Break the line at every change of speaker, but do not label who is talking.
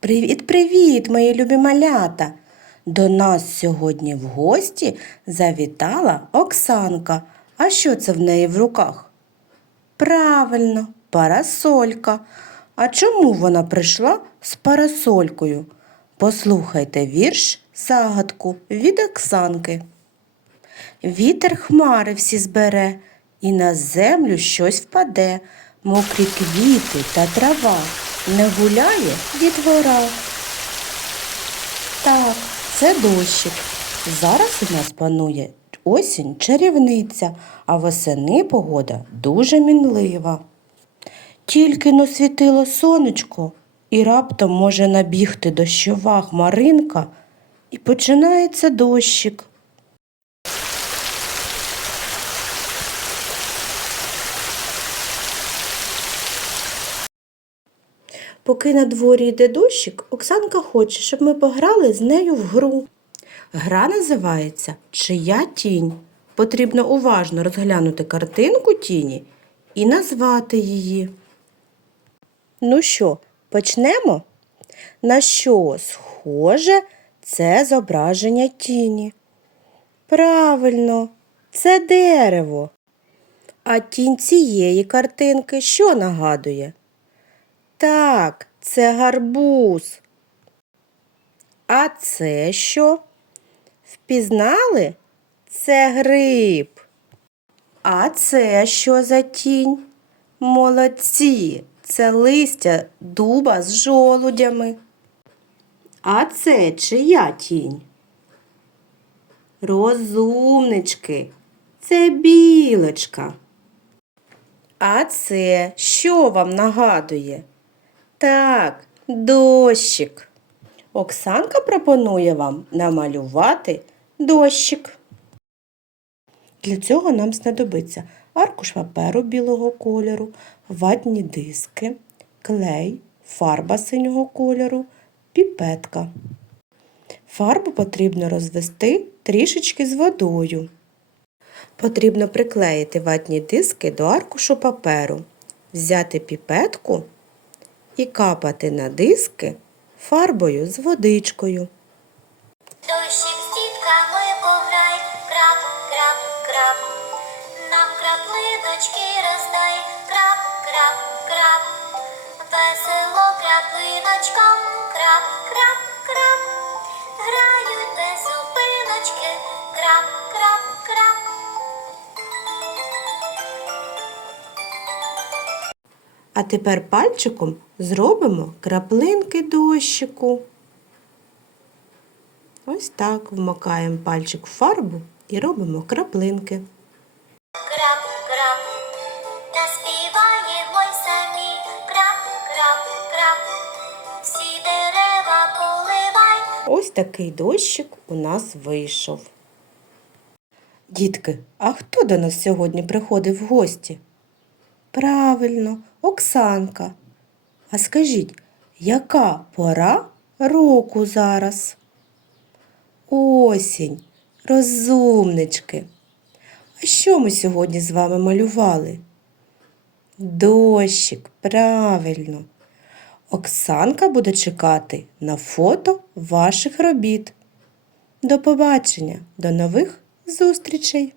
Привіт-привіт, мої любі малята! До нас сьогодні в гості завітала Оксанка. А що це в неї в руках? Правильно, парасолька. А чому вона прийшла з парасолькою? Послухайте вірш загадку від Оксанки. Вітер хмари всі збере, і на землю щось впаде, мокрі квіти та трава, не гуляє дітвора. Так, це дощик. Зараз у нас панує осінь чарівниця, а восени погода дуже мінлива. Тільки но світило сонечко, і раптом може набігти дощова хмаринка, і починається дощик. Поки на дворі йде дощик, Оксанка хоче, щоб ми пограли з нею в гру. Гра називається Чия тінь. Потрібно уважно розглянути картинку тіні і назвати її. Ну що, почнемо? На що схоже це зображення тіні? Правильно, це дерево. А тінь цієї картинки що нагадує? Так, це гарбуз. А це що? Впізнали? Це гриб. А це що за тінь? Молодці, це листя дуба з жолудями. А це чия тінь? Розумнички, це білочка. А це що вам нагадує? Так, дощик. Оксанка пропонує вам намалювати дощик. Для цього нам знадобиться аркуш паперу білого кольору, ватні диски, клей, фарба синього кольору, піпетка. Фарбу потрібно розвести трішечки з водою. Потрібно приклеїти ватні диски до аркушу паперу, взяти піпетку і капати на диски фарбою з водичкою.
Дощик з дітками пограй, крап, крап, крап. Нам краплиночки роздай, крап, крап, крап. Весело краплиночкам, крап, крап, крап. Грають без зупиночки, крап, крап.
А тепер пальчиком зробимо краплинки дощику. Ось так вмикаємо пальчик в фарбу і робимо краплинки. Ось такий дощик у нас вийшов. Дітки, а хто до нас сьогодні приходив в гості? Правильно, Оксанка. А скажіть, яка пора року зараз? Осінь, розумнички. А що ми сьогодні з вами малювали? Дощик, правильно. Оксанка буде чекати на фото ваших робіт. До побачення, до нових зустрічей!